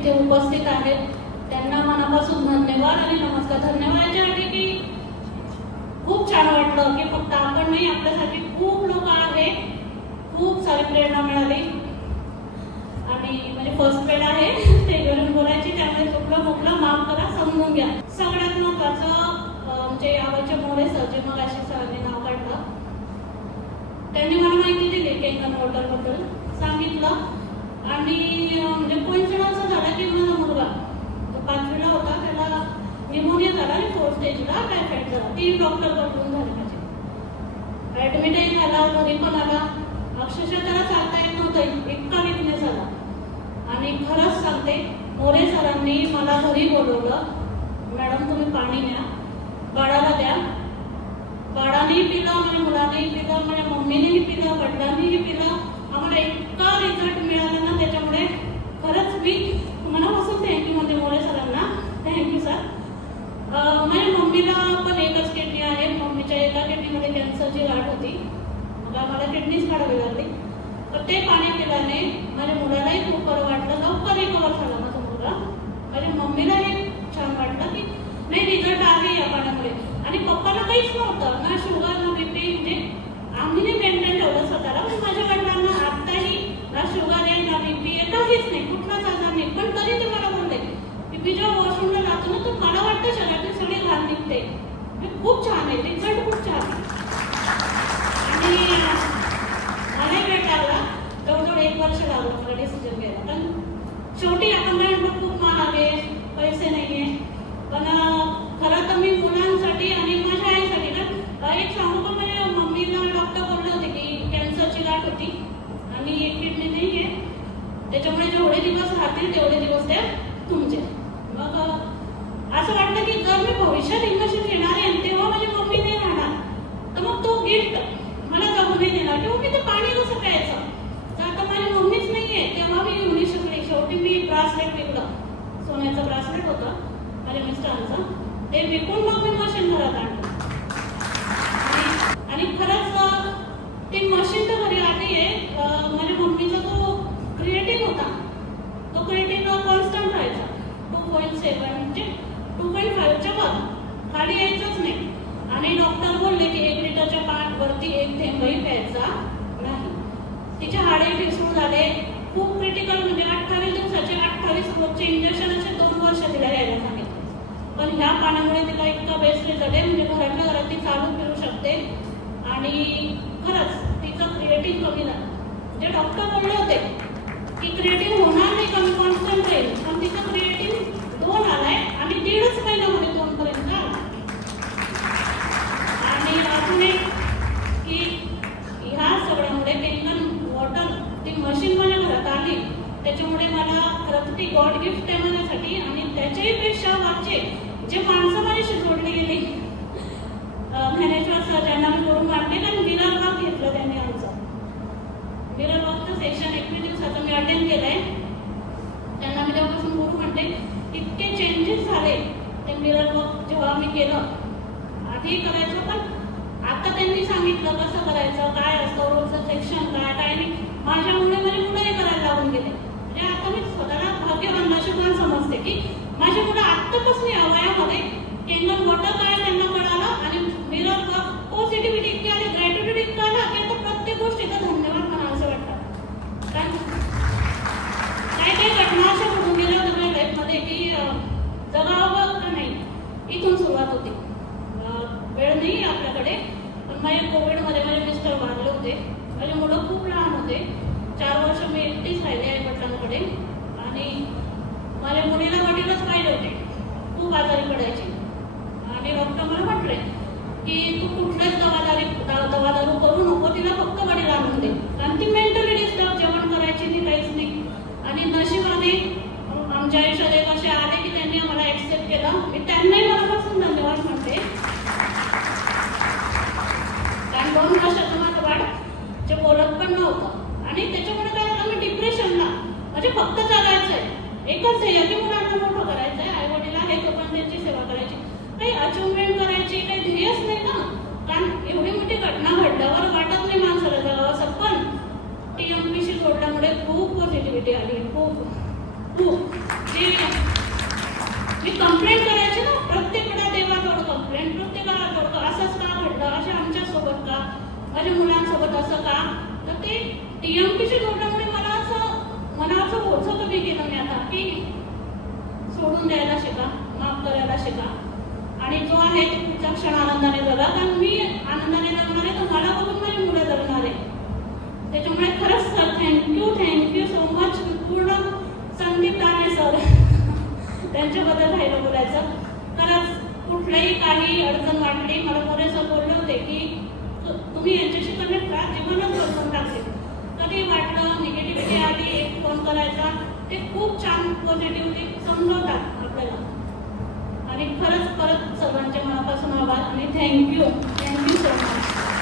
इथे उपस्थित आहेत त्यांना मनापासून धन्यवाद आणि नमस्कार. धन्यवाद याच्यासाठी की खूप छान वाटलं की फक्त आपण नाही, आपल्यासाठी खूप लोक आहेत, खूप सारी प्रेरणा मिळाली. आणि म्हणजे फर्स्ट वेळ आहे स्टेजवरून बोलायची, त्यामुळे चुकलं मुकलं माफ करा, समजून घ्या. सगळ्यात महत्त्वाचं म्हणजे आवडचे मोरे सर जे मग अशी सरांनी नाव काढलं, त्यांनी मला माहिती दिली केंगन वॉटरबद्दल सांगितलं. आणि म्हणजे कोइन्सिडन्स असं झाला की माझा मुलगा तो 5वीला होता, त्याला निमोनिया झाला आणि 4th स्टेजला टायफॉइड झाला. 3 डॉक्टर बदलून झाले त्याचे. ॲडमिटही झाला, घरी पण आला, अक्षरशः त्याला चालता येत नव्हतं, इतका विकनेस झाला. आणि खरंच सांगते, मोरे सरांनी मला घरी बोलवलं, मॅडम तुम्ही पाणी न्या, बाळाला द्या. बाळानेही पिलं, माझ्या मुलानेही पिलं, माझ्या मम्मीनेही पिलं, वडिलांनीही पिलं. आम्हाला इतका रिझल्ट मिळाला ना, त्याच्यामुळे खरंच मी मनापासून थँक्यू म्हणते मोरे सरांना. Thank you sir. माझ्या मम्मीला पण एकच किडनी आहे, मम्मीच्या एका किडनीमध्ये कॅन्सरची गाठ होती, मग आम्हाला किडनीच काढावी लागली. तर ते पाणी पिल्याने माझ्या मुलालाही खूप बरं वाटलं, लवकर रिकवर झाला माझा मुलगा. माझ्या मम्मीलाही छान वाटलं की नाही रिझल्ट आहे या पाण्यामुळे. आणि पप्पाला काहीच नव्हतं, ना शुगर ना बीपी, म्हणजे आम्ही नाही मेंटेन ठेवलं स्वतःला. पण माझ्या वडिलांना आत्ताही ना शुगर आहे ना बीपी आहे, काहीच नाही, कुठलाच आजार नाही. पण तरी ते मला बोलले बीपी जेव्हा वॉशरूमला जातो ना तर मला वाटतं शरीरातली सगळी घाण निघते. खूप छान आहे, रिझल्ट खूप छान आहे. आणि मलाही वेळ लागला, जवळजवळ 1 वर्ष लागलं मला डिसिजन घ्यायला. पण शेवटी आपण काय म्हणतो खूप महाग आहे, पैसे नाही आहे. पण खरं तर मी मुलांसाठी आणि माझ्या आईसाठी ना एक सांगू का, माझ्या मम्मीला डॉक्टर बोलले होते की कॅन्सरची गाठ होती आणि एक किडनी नाही आहे, त्याच्यामुळे जेवढे दिवस राहतील तेवढे दिवस त्या तुमचे. मग असं वाटतं की जर मी भविष्यात इंजेक्शन घेणार आहे तेव्हा माझी मम्मी नाही राहणार, तर मग तो गिफ्ट मला जगू नाही देणार, किंवा मी ते पाणी कसं प्यायचं. तर आता माझी मम्मीच नाही आहे, तेव्हा मी येऊ नाही शकले. शेवटी मी ब्रासलेट विकलं, सोन्याचं ब्रासलेट होतं माझ्या मिस्टरांचं, ते विकून मग मी मशीन घरात आणलं. आणि खरंच ती मशीन तर घरी आली आहे. माझ्या मम्मीचा तो क्रिएटिन होता, तो क्रिएटिन कॉन्स्टंट राहायचा 2.7 म्हणजे 2.5च्या वर, खाली यायचंच नाही. आणि डॉक्टर बोलले की 1 लिटरच्या वरती 1 थेंबही प्यायचा नाही. तिचे हाडे ठिसूळ झाले, खूप क्रिटिकल, म्हणजे 28 दिवसाचे 28 रोजचे इंजेक्शन असे 2 वर्ष तिला घ्यायला सांगितलं. पण ह्या पाण्यामुळे तिला इतका बेस्ट रिझल्ट आहे, म्हणजे घरातल्या घरात ती चालू फिरू शकते. आणि खरंच तिचं क्रिएटिन कमी झालं. जे डॉक्टर बोलले होते की क्रिएटिन होणार नाही कमी, कॉन्स्टंट राहील, पण तिचं क्रिएटिन 2 आलाय आणि 1.5 महिन्यामध्ये 2 पर्यंत आला. आणि अजून एक की ह्या सगळ्यामुळे केंगन वॉटर ती मशीन माझ्या घरात आली, त्याच्यामुळे मला खरंच ती गॉड गिफ्ट आहे माझ्यासाठी. आणि त्याच्याही पेक्षा वाचे जे माणसं माझ्याशी जोडली गेली, ज्ञानेश्वर सर ज्यांना मी करून मानते, कारण मिरर वर्क घेतलं त्यांनी आमचं. मिरर वर्कचं सेशन 21 दिवसाचं मी अटेंड केलंय. त्यांना मी तेव्हापासून गुरु म्हणते. इतके चेंजेस झाले ते मिरर वर्क जेव्हा मी केलं. आधी करायचं, पण आता त्यांनी सांगितलं कसं करायचं, काय असतं रोजचं सेक्शन, काय काय नाही. माझ्यामुळे माझी मुलं हे करायला लागून गेले. म्हणजे आता मी स्वतःला भाग्यवान नशीबवान समजते की माझी मुलं आत्तापासून या वयामध्ये केंगन वॉटर काय त्यांना कळालं. आणि मिरर वर्क पॉझिटिव्हिटी इतकी आली, ग्रॅटिट्यूड इतकं आलं की आता प्रत्येक गोष्टीचा धन्यवाद म्हणावं असं वाटतं. कारण काय काय घटना अशा घडून गेल्या होत्या माझ्या लाईफमध्ये की जगावं का नाही, इथून सुरुवात होती. वेळ नाही आपल्याकडे, पण माझ्या कोविडमध्ये माझे मिस्टर वारले होते, माझे मुलं खूप लहान होते. 4 वर्ष मी एकटीच राहिले आई वडिलांकडे. आणि माझ्या मुलीला वडीलच पाहिजे होते, खूप आजारी पडायची. आणि डॉक्टर मला म्हटले की तू कुठल्याच दवादारू करू नको, तिला फक्त वडील आणून दे, कारण ती मेंटली डिस्टर्ब, जेवण करायची नाही, काहीच नाही. आणि नशिबाने आमच्या आयुष्यात एक असे आले की त्यांनी आम्हाला ऍक्सेप्ट केलं. मी त्यांनाही मनापासून धन्यवाद म्हणते. कारण 2 वर्षाचं माझं बाळ जे बोलत पण नव्हतं, आणि त्याच्यामुळे काय झालं, मी डिप्रेशनला, म्हणजे फक्त जगायचंय, एकच ध्येय की मुलांना मोठं करायचंय, आई वडील आहेत पण त्यांची सेवा करायची, काही अचिव्हमेंट करायची, काही ध्येयच नाही ना. कारण एवढी मोठी घटना घडल्यावर वाटत नाही माणसाला जगावं असं. पण TMPशी जोडल्यामुळे खूप पॉझिटिव्हिटी आली, खूप खूप. मी कंप्लेंट करायची ना, प्रत्येकाला देवाजवळ कंप्लेंट, प्रत्येकाला जोडतं असंच का घडलं, अशा आमच्यासोबत का, माझ्या मुलांसोबत असं का. तर ते टीएमपीच्या जोडण्यामुळे मला असं ओझं कमी केलं मी आता, की सोडून द्यायला शिका, माफ करायला शिका, आणि जो आहे तो पुढचा क्षण आनंदाने जगा. कारण मी आनंदाने जगणार आहे तर मला बघून माझी मुलं जगणार आहे. त्याच्यामुळे खरंच सर थँक्यू सो मच. पूर्ण संदीप ताने सर त्यांच्याबद्दल राहिलं बोलायचं. खरंच कुठल्याही काही अडचण वाटली, मला मोरे सर बोलले होते की तुम्ही यांच्याशी कनेक्ट राहा, जीवनच बदलून टाकते. कधी वाटलं निगेटिव्हिटी आली, एक फोन करायचा, ते खूप छान पॉझिटिव्हिटी समजवतात आपल्याला. आणि खरंच परत सर्वांच्या मनापासून आभार आणि थँक्यू सो मच.